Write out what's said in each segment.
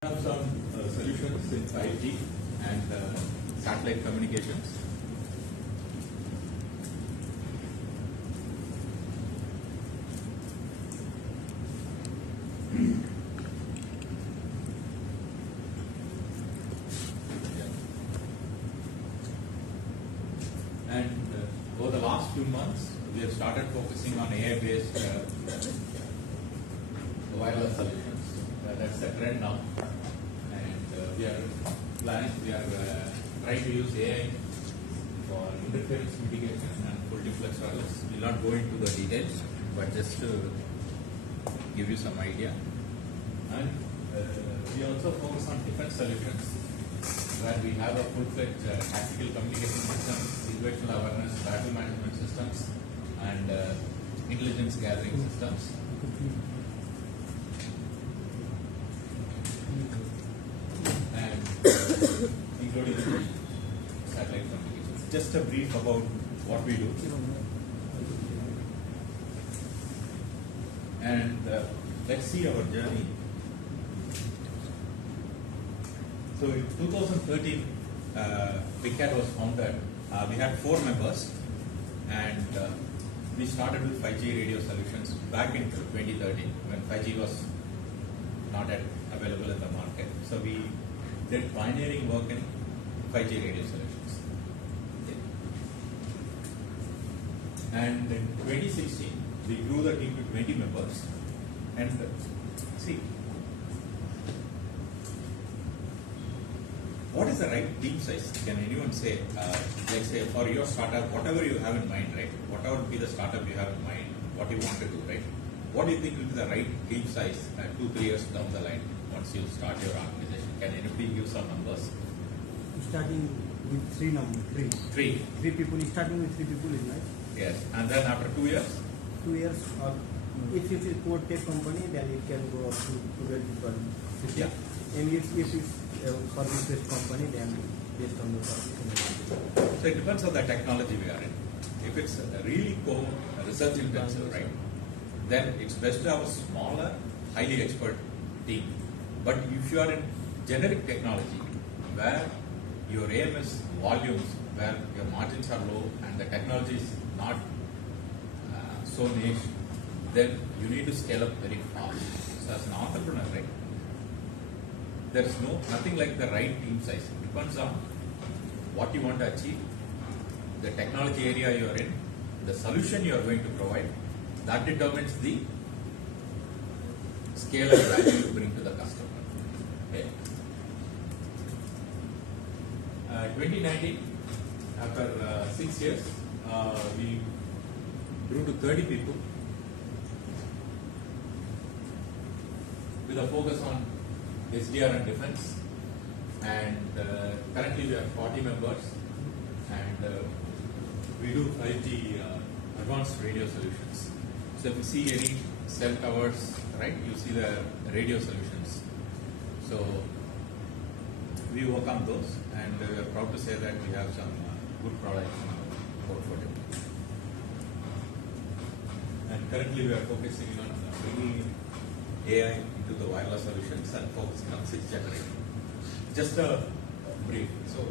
Have some solutions in 5G and satellite communications. And over the last few months, we have started focusing on AI-based wireless solutions. That's the trend now, and we are trying to use AI for interference mitigation and full duplex wireless. We'll not go into the details, but just to give you some idea. And we also focus on defense solutions, where we have a full-fledged tactical communication system, situational awareness, battle management systems, and intelligence gathering systems. And including satellite communications. Just a brief about what we do. And let's see our journey. So in 2013, bigcat was founded. We had 4 members, and we started with 5G radio solutions back in 2013 when 5G was not yet available in the market. So we did pioneering work in 5G radio solutions. And in 2016, we grew the team to 20 members. And see, what is the right team size? Can anyone say, like say for your startup, whatever you have in mind, right? Whatever would be the startup you have in mind, what you want to do, right? What do you think will be the right team size 2-3 years down the line once you start your organization? Can anybody give some numbers? Starting with 3 numbers. 3 people. Starting with 3 people is nice. Yes. And then after 2 years? 2 years, or if it's a core tech company, then it can go up to 12 people. Yeah. And if it's a service-based company, then based on the service. So it depends on the technology we are in. If it's really core research intensive, right, then it's best to have a smaller, highly expert team. But if you are in generic technology, where your aim is volumes, where your margins are low and the technology is not so niche, then you need to scale up very fast. So as an entrepreneur, right, there is nothing like the right team size. It depends on what you want to achieve, the technology area you are in, the solution you are going to provide. That determines the scale and value you bring to the customer. Okay. 2019, after 6 years, we grew to 30 people with a focus on SDR and defense. And currently we have 40 members, and we do 5G advanced radio solutions. So if you see any cell towers, right, you see the radio solutions. So we work on those, and we are proud to say that we have some good products in our portfolio. And currently we are focusing on bringing AI into the wireless solutions and focusing on 6th generation. Just a brief. So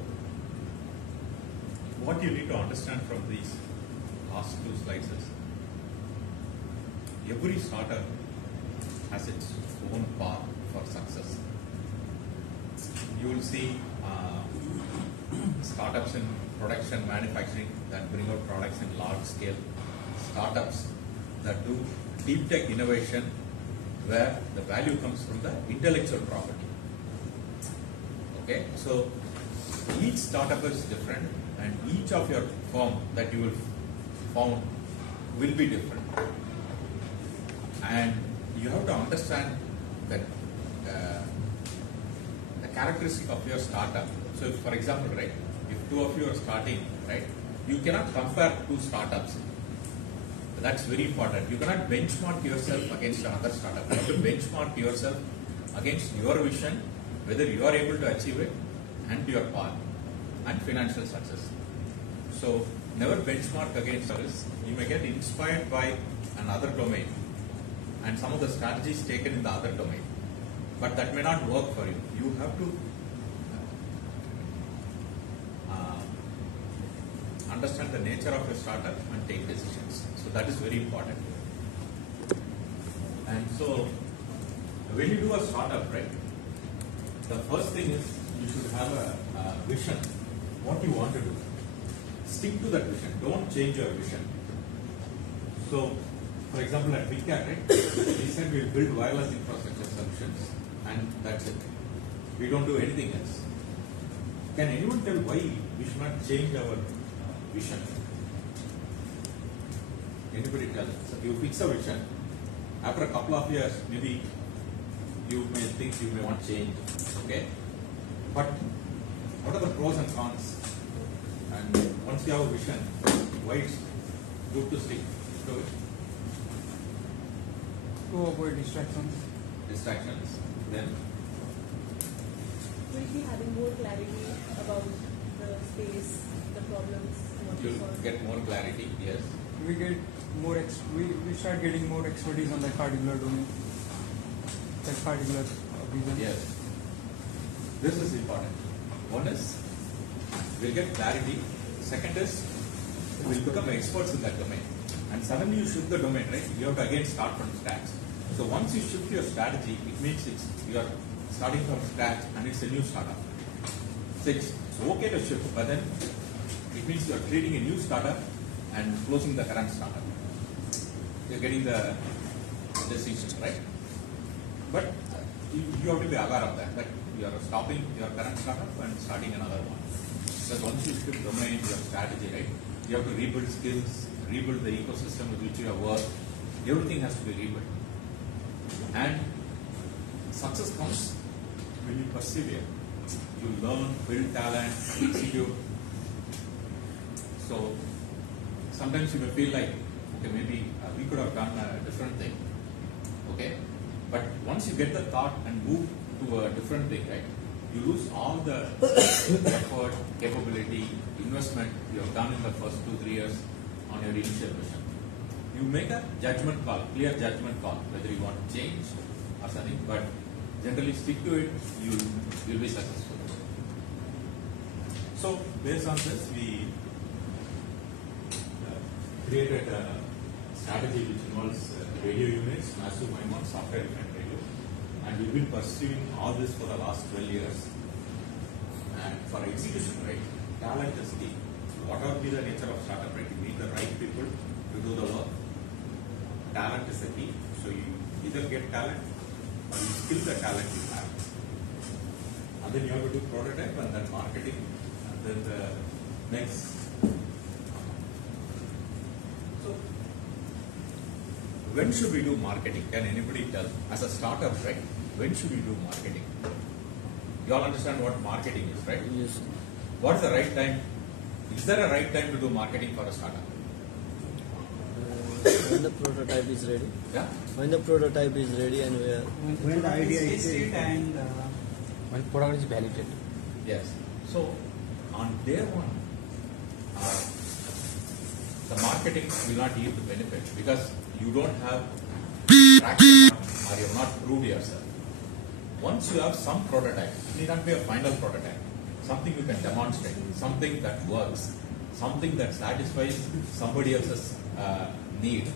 what you need to understand from these last 2 slides is, every startup has its own path for success. You will see startups in production manufacturing that bring out products in large scale, startups that do deep tech innovation where the value comes from the intellectual property. Okay, so each startup is different, and each of your firm that you will found will be different. And you have to understand that the characteristic of your startup. So if, for example, right, if 2 of you are starting, right, you cannot compare 2 startups. That's very important. You cannot benchmark yourself against another startup. You have to benchmark yourself against your vision, whether you are able to achieve it, and your path and financial success. So never benchmark against others. You may get inspired by another domain and some of the strategies taken in the other domain. but that may not work for you. You have to understand the nature of your startup and take decisions. So that is very important. And so when you do a startup, right, the first thing is you should have a vision, what you want to do. Stick to that vision. Don't change your vision. So, for example, at bigcat, right, we said we'll build wireless infrastructure solutions, and that's it. We don't do anything else. Can anyone tell why we should not change our vision? Anybody tell? So you fix a vision. After a couple of years, maybe you may think you may want change. Okay? But what are the pros and cons? And once you have a vision, why it's good to stick to it? To avoid distractions. Distractions. Then Will be having more clarity about the space, the problems, what to you'll solve. get more clarity. Yes. We get more we start getting more expertise on that particular domain, that particular reason. Yes. This is important. One is we'll get clarity. Second is we'll become experts in that domain. And suddenly you shift the domain, right? You have to again start from scratch. So once you shift your strategy, it means you are starting from scratch and it's a new startup. So it's okay to shift, but then it means you are creating a new startup and closing the current startup. You're getting the decision, right? But you have to be aware of that you are stopping your current startup and starting another one. Because once you shift domain, your strategy, right? You have to rebuild skills, rebuild the ecosystem with which you have worked. Everything has to be rebuilt. And success comes when you persevere. You learn, build talent, execute. So sometimes you may feel like, okay, maybe we could have done a different thing. Okay? But once you get the thought and move to a different thing, right? You lose all the effort, capability, investment you have done in the first 2-3 years on your initial vision. You make a judgment call, clear judgment call, whether you want to change or something, but generally stick to it, you'll be successful. So based on this, we created a strategy which involves radio units, massive MIMO, software defined radio, and we've been pursuing all this for the last 12 years. And for execution, right, talent is key. Whatever be the nature of startup, right, you need the right people to do the work. Talent is the key. So you either get talent or you skill the talent you have. And then you have to do prototype and then marketing and then the next. So when should we do marketing? Can anybody tell? As a startup, right, when should we do marketing? You all understand what marketing is, right? Yes. What is the right time? Is there a right time to do marketing for a startup? When the prototype is ready. Yeah? When the prototype is ready and we are When the idea is set and when product is validated. Yes. So on day one, the marketing will not yield the benefit because you don't have traction or you have not proved yourself. Once you have some prototype, it need not be a final prototype, something you can demonstrate, something that works, something that satisfies somebody else's need.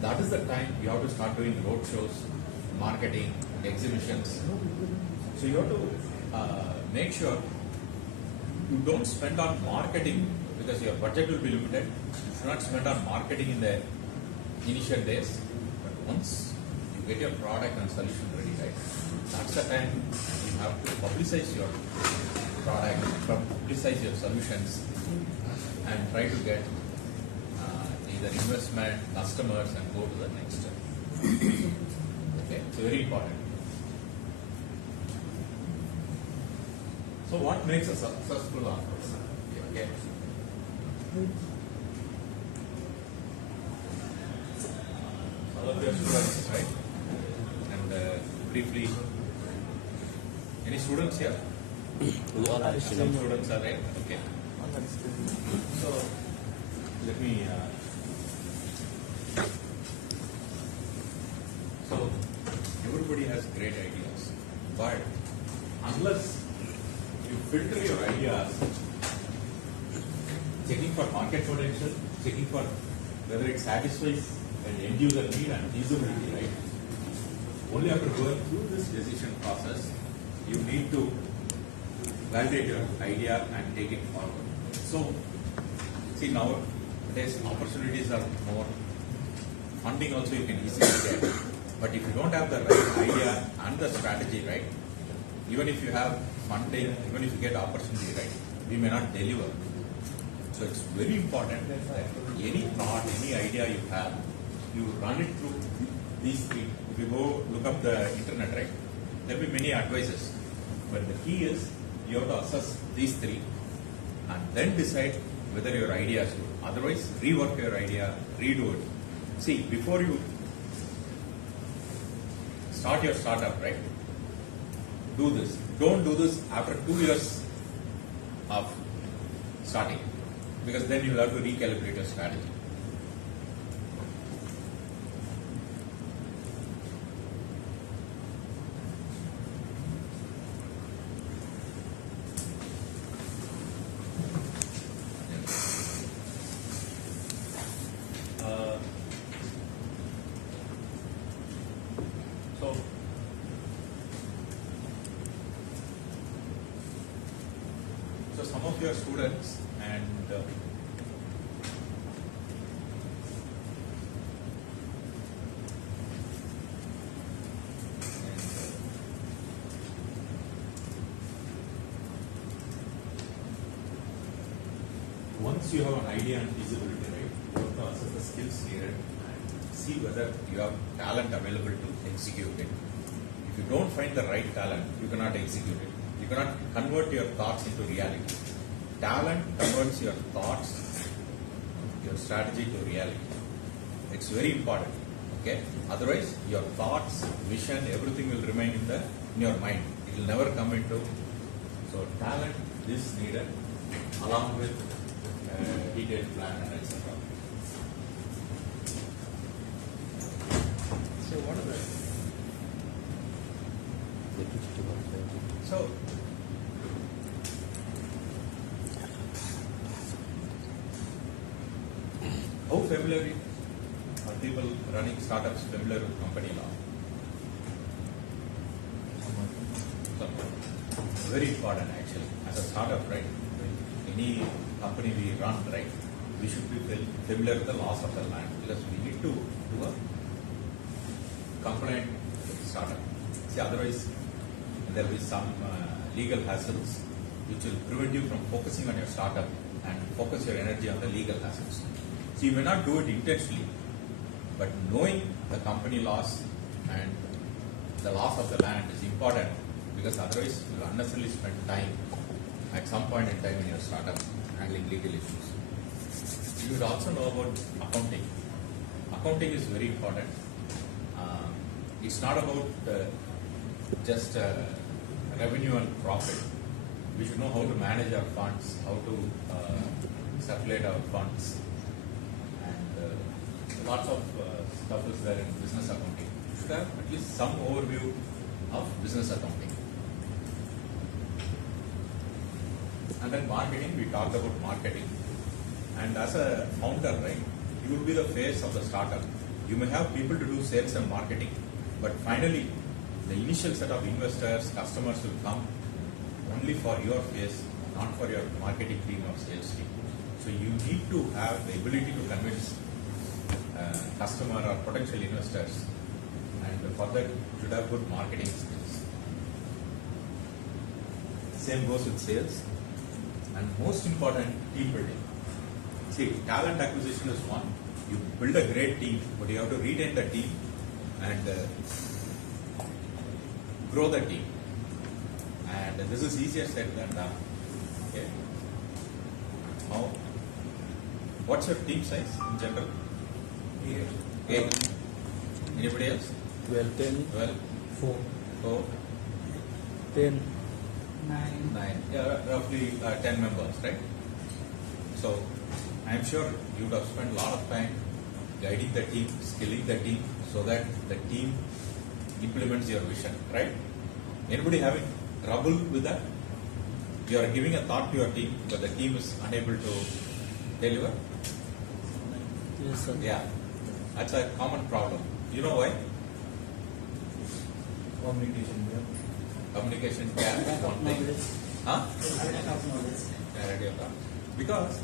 That is the time you have to start doing road shows, marketing, exhibitions. So you have to make sure you don't spend on marketing because your budget will be limited. You should not spend on marketing in the initial days. But once you get your product and solution ready, right, that's the time you have to publicize your product, publicize your solutions, and try to get either investment, customers, and go to the next step. Okay, so very important. So what makes a successful entrepreneur? Okay. All of your students, right? And briefly, any students here? all are Some students are right. Okay. So let me. So everybody has great ideas, but unless you filter your ideas, checking for market potential, checking for whether it satisfies an end user need and feasibility, right? Only after going through this decision process, you need to validate your idea and take it forward. So, see, nowadays opportunities are more. Funding also you can easily get. But if you don't have the right idea and the strategy right, even if you have funding, even if you get opportunity right, we may not deliver. So it's very important that any thought, any idea you have, you run it through these three. If you go look up the internet, right, there will be many advices. But the key is you have to assess these three and then decide whether your idea is good. Otherwise, rework your idea, redo it. See, before you start your startup, right, do this. Don't do this after 2 years of starting, because then you will have to recalibrate your strategy. So some of your students and once you have an idea and feasibility, right, you have to assess the skills needed and see whether you have talent available to execute it. If you don't find the right talent, you cannot execute it. You cannot convert your thoughts into reality. Talent converts your thoughts, your strategy to reality. It's very important. Okay? Otherwise, your thoughts, vision, everything will remain in your mind. It will never come into. So talent is needed along with detailed plan and etc. So what are the So, how familiar are people running startups familiar with company law? So, very important actually. As a startup, right? Any company we run, right? We should be familiar with the laws of the land because we need to do a compliant startup. See, otherwise there will be some legal hassles which will prevent you from focusing on your startup and focus your energy on the legal hassles. So you may not do it intentionally, but knowing the company laws and the laws of the land is important because otherwise you will unnecessarily spend time at some point in time in your startup handling legal issues. You should also know about accounting. Accounting is very important. It's not about just revenue and profit. We should know how to manage our funds, how to circulate our funds, and lots of stuff is there in business accounting. You should have at least some overview of business accounting. And then marketing, we talked about marketing. And as a founder, right, you will be the face of the startup. You may have people to do sales and marketing, but finally, the initial set of investors, customers will come only for your face, not for your marketing team or sales team. So you need to have the ability to convince customer or potential investors, and for that you should have good marketing skills. Same goes with sales, and most important, team building. See, talent acquisition is one. You build a great team, but you have to retain the team and grow the team. And this is easier said than done. Okay. How? What's your team size in general? 8. Anybody else? 12, 10, 12, 4, 4, 10. 9. 9. Yeah, roughly 10 members, right? So, I'm sure you would have spent a lot of time guiding the team, skilling the team, so that the team implements your vision, right? Anybody having trouble with that? You are giving a thought to your team, but the team is unable to deliver? Yes, sir. Yeah, that's a common problem. You know why? Communication gap is one thing. Huh? Clarity of thought. Because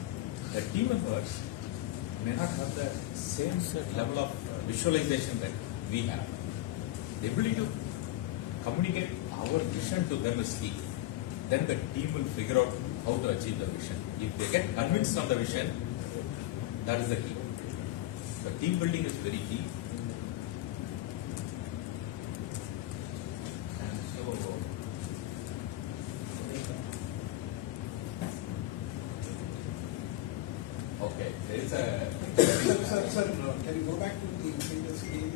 the team members may not have the same level of visualization that we have. The ability to communicate our vision to them is key. Then the team will figure out how to achieve the vision. If they get convinced on the vision, that is the key. The team building is very key. And so, okay, there is a Sir, can you go back to the previous meeting?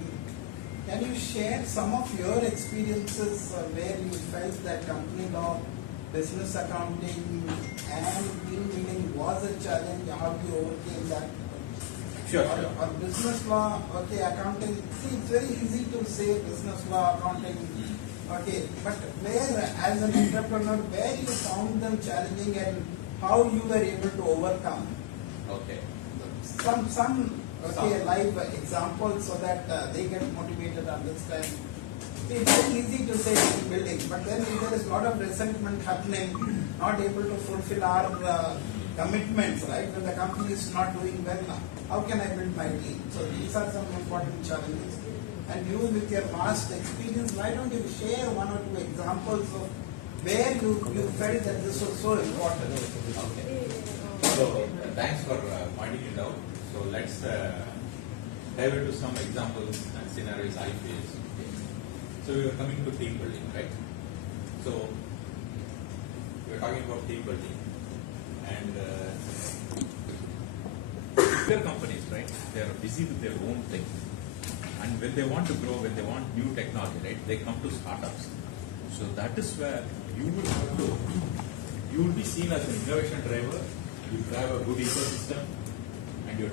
Can you share some of your experiences where you felt that company law, business accounting, and team meeting was a challenge? How you overcame that? Sure. Or business law, okay, accounting. See, it's very easy to say business law, accounting, okay, but where, as an entrepreneur, where you found them challenging and how you were able to overcome? Okay. Some live examples so that they get motivated to understand. See, it's very easy to say in building, but then if there is a lot of resentment happening, not able to fulfill our commitments, right? When the company is not doing well, how can I build my team? So these are some important challenges. And you, with your vast experience, why don't you share one or two examples of where you felt that this was so important? Okay. So thanks for pointing it out. So let's dive into some examples and scenarios I faced. Okay. So we are coming to team building, right? So we are talking about team building, and bigger companies, right? They are busy with their own thing, and when they want to grow, when they want new technology, right? They come to startups. So that is where you will have to. You will be seen as an innovation driver. You drive a good ecosystem, and your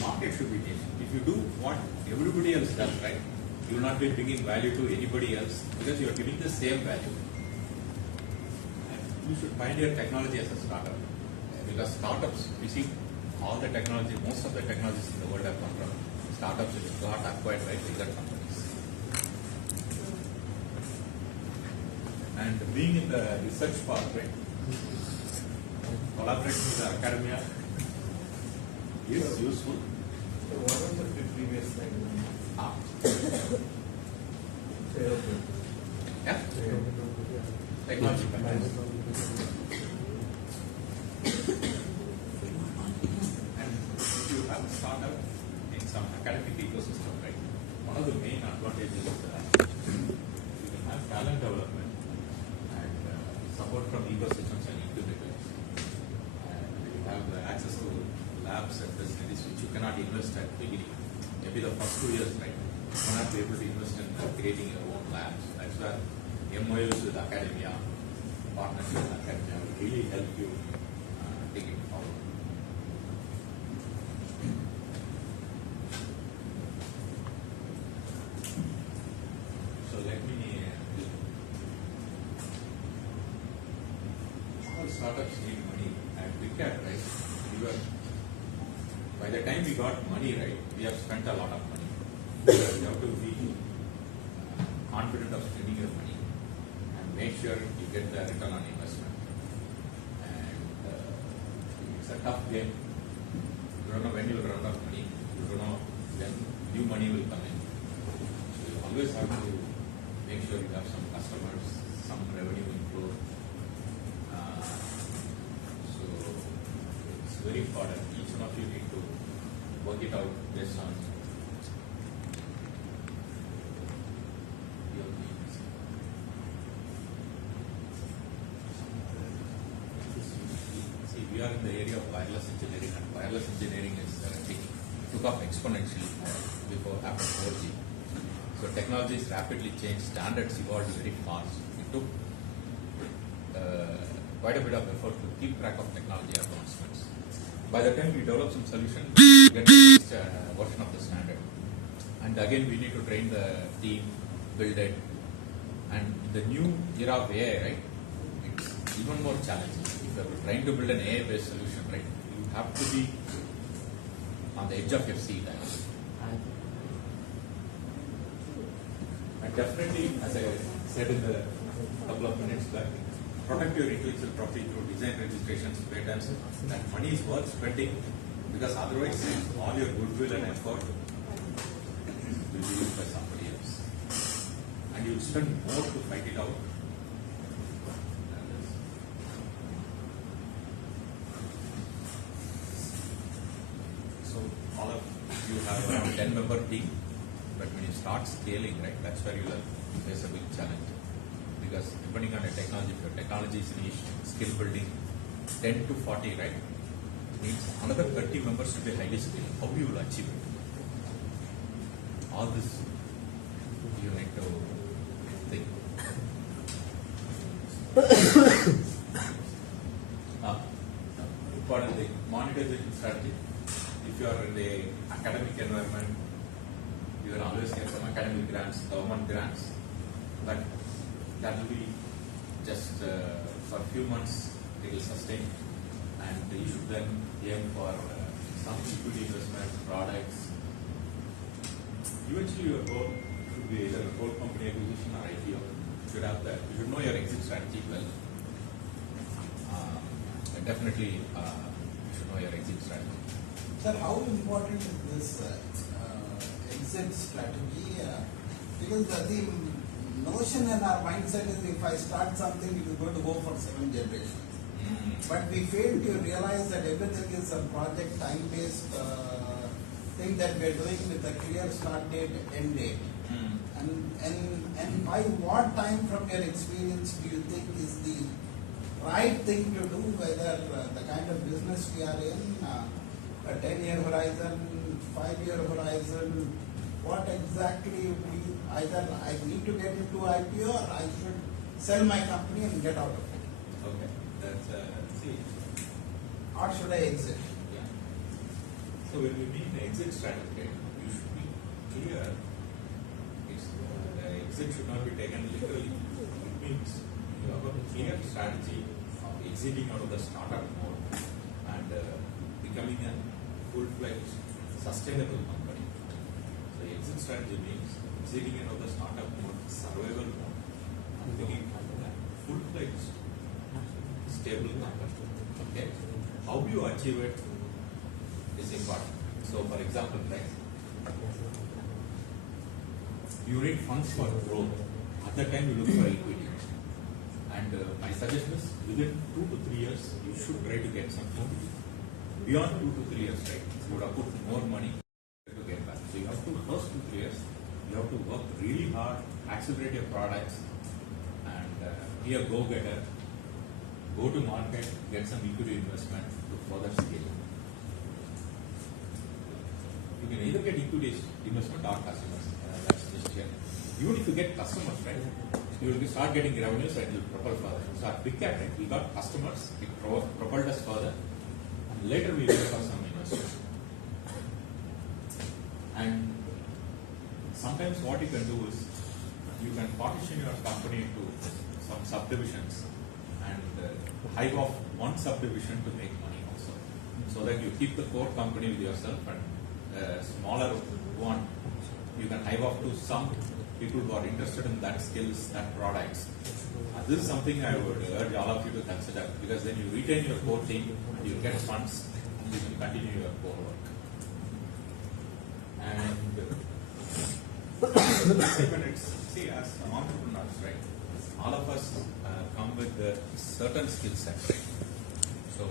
market should be niche. If you do what everybody else does, right, you will not be bringing value to anybody else because you are giving the same value. And you should find your technology as a startup, because startups, we see all the technology, most of the technologies in the world have come from startups which got acquired by bigger companies. And being in the research part, right, collaboration with the academia is useful. So what was the previous slide? Ah. Yeah, technology patterns. And if you have a startup in some academic ecosystem, right, one of the main advantages is that you can have talent development and support from ecosystems and incubators. And you have access to labs and facilities which you cannot invest at the beginning. Maybe the first 2 years, right, you cannot be able to invest in creating your own labs. That's where MOUs with academia, partnership with academia will really help you take it forward. So let me all startups need money. At bigcat, right, by the time we got money, right, we have spent a lot of money. You have to be confident of spending your money and make sure you get the return on investment. And it's a tough game. You don't know when you will run out of money. You don't know when new money will come in. So you always have to make sure you have some customers, some revenue inflow. So it's very important. Each one of you need to work it out based on your needs. See, we are in the area of wireless engineering, and wireless engineering is took off exponentially after 4G. So technologies rapidly changed, standards evolved very fast. It took quite a bit of effort to keep track of technology advancements. By the time we develop some solution, we get the next version of the standard. And again, we need to train the team, build it. And the new era of AI, right? It's even more challenging. If you're trying to build an AI-based solution, right, you have to be on the edge of your seat. And definitely, as I said in the couple of minutes back, protect your intellectual property through design registrations, patents. That money is worth spending because otherwise all your goodwill and effort will be used by somebody else. And you'll spend more to fight it out. So all of you have around 10-member team, but when you start scaling, right, that's where you'll face a big challenge. Because depending on the technology, if your technology is niche, skill building, 10 to 40, right, needs another 30 members to be highly skilled. How you will achieve it? All this you need to think. Important thing, monetization strategy. If you are in the academic environment, you will always get some academic grants, government grants, but that will be just for a few months it will sustain, and you should then aim for some equity investment products. Eventually your goal should be either a whole company acquisition or IPO. You should have that. You should know your exit strategy well. And definitely you should know your exit strategy. Sir, how important is this exit strategy? Because the notion in our mindset is if I start something, it is going to go for 7 generations. But we fail to realize that everything is a project time-based thing that we are doing with a clear start date, end date. And by what time from your experience do you think is the right thing to do, whether the kind of business we are in, a 10-year horizon, 5-year horizon, what exactly either I need to get into IPO or I should sell my company and get out of it? Okay, that's see. Or should I exit? Yeah. So when we mean exit strategy, you should be clear. The exit should not be taken literally. It means you have a clear strategy of exiting out of the startup mode and becoming a full-fledged sustainable company. So exit strategy means exiting out of the startup mode, survival mode, and becoming a full-fledged stable company. Okay? How you achieve it is important. So for example, right, you need funds for growth. At that time you look for equity. And my suggestion is within 2 to 3 years you should try to get some equity. Beyond 2 to 3 years, right, you would have put more money to get back. So you have to, first 2 to 3 years, you have to work really hard, accelerate your products, and be a go-getter, go to market, get some equity investment to further scale. You can either get equity investment or customers. That's just here. Even if you get customers, right, you will start getting revenues and you will propel further. So at bigcat, right, we got customers, it propelled us further, and later we went for some investors. And sometimes what you can do is you can partition your company into some subdivisions and hive off one subdivision to make money also, so that you keep the core company with yourself and smaller one you can hive off to some people who are interested in that skills, that products. This is something I would urge all of you to consider, because then you retain your core team and you get funds and you can continue your core work. And second, it's, see, as entrepreneurs, right, all of us come with a certain skill set, right? So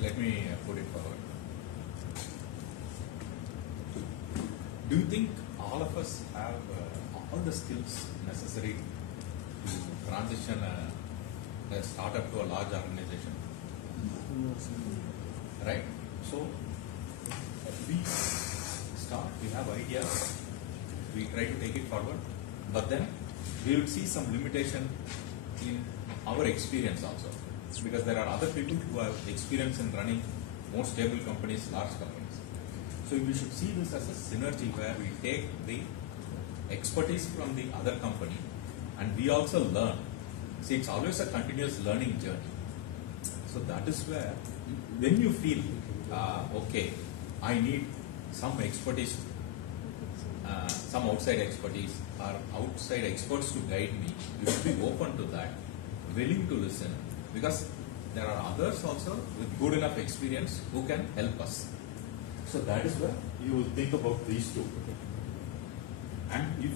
let me put it forward. Do you think all of us have all the skills necessary to transition a startup to a large organization? Right? So we start, we have ideas, we try to take it forward, but then we will see some limitation in our experience also, because there are other people who have experience in running more stable companies, large companies. So we should see this as a synergy where we take the expertise from the other company, and we also learn. See, it's always a continuous learning journey. So that is where, when you feel, okay, I need some expertise, some outside expertise or outside experts to guide me, you should be open to that, willing to listen, because there are others also with good enough experience who can help us. So that is where you will think about these two. And if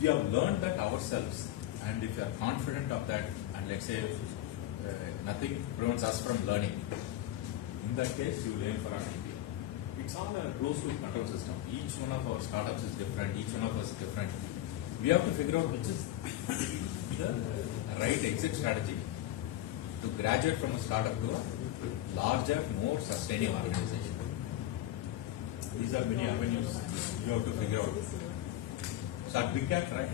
we have learned that ourselves, and if you are confident of that, and let's say nothing prevents us from learning, in that case you will aim for an idea. It's all a closed loop control system. Each one of our startups is different, each one of us is different. We have to figure out which is the right exit strategy to graduate from a startup to a larger, more sustaining organization. These are many avenues you have to figure out. So at bigcat, right,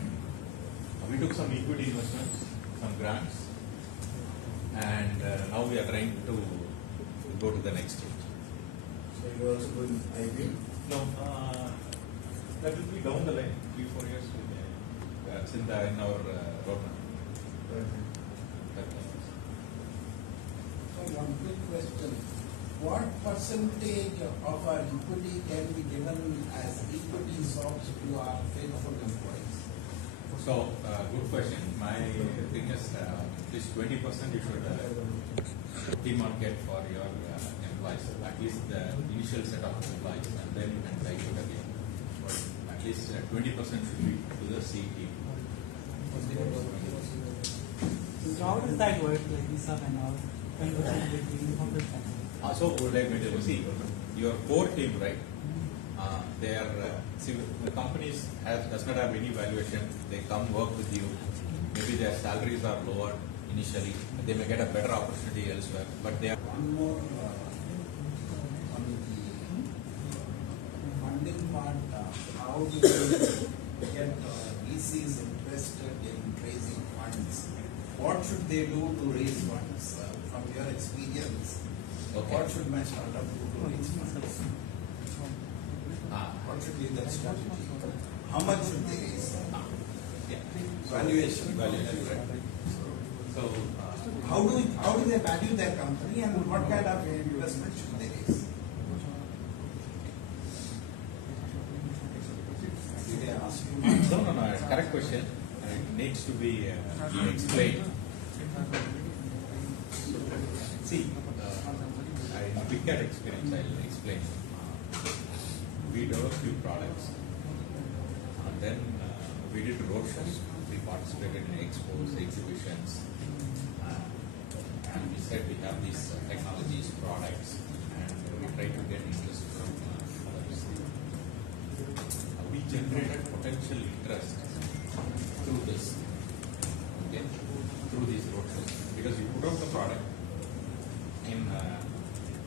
we took some equity investments, some grants, and now we are trying to go to the next stage. So you also going IB? No, that will be down the line, 3-4 years. It's in our roadmap. So one quick question. What percentage of our equity can be given as equity swaps to our faithful employees? So, good question. My thing is, at least 20% you should demarcate for your employees, at least the initial set of employees, and then you can dilute again. But at least 20% should be to the C team. So how does that work, like ESOP and all? Conversion between how does that work? So, let me tell you, see, your core team, right? They are, see, the companies does not have any valuation. They come work with you. Maybe their salaries are lower initially. They may get a better opportunity elsewhere, but they are. One more on the funding part. How do we get VCs interested in raising funds? What should they do to raise funds? From your experience, Okay. what should my startup do to raise funds? What should be that strategy? How much should they raise? Yeah. Valuation. Valuation, right? So, How do they value their company, and what kind of investment should they raise? Did they ask you? no, correct question. It needs to be explained. See, in bigcat experience, I'll explain. We developed few products, and then we did roadshows. We participated in expos, exhibitions, and we said we have these technologies, products, and we try to get interest from others. We generated potential interest through this, okay, through these roadshows, because you put out the product in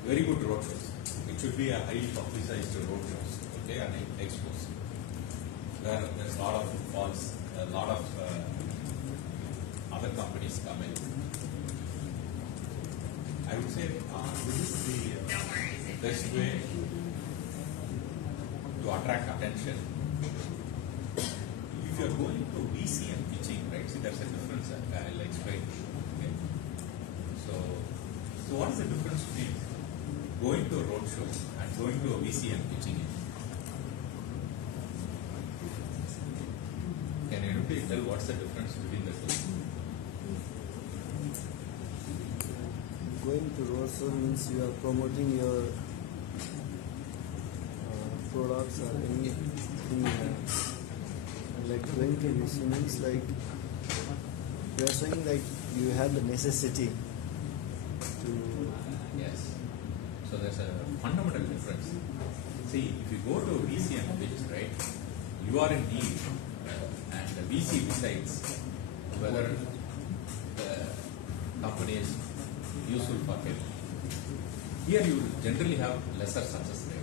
very good roadshows. It should be a highly publicized roadshows, okay, and expos. There's a lot of footfalls, a lot of other companies come in. I would say this is the best way to attract attention. If you are going to VC and pitching, right? See, there's a difference. I'll explain. Okay. So what is the difference between going to a roadshow and going to a VC and pitching it? Can anybody tell what's the difference between the two? Going to roadshow means you are promoting your products or anything. Like going to VC means like you are saying like you have the necessity to. Yes. So there's a fundamental difference. See, if you go to a VC and pitch, right, you are in need, and the VC decides whether the company is useful for him. Here you generally have lesser success rate.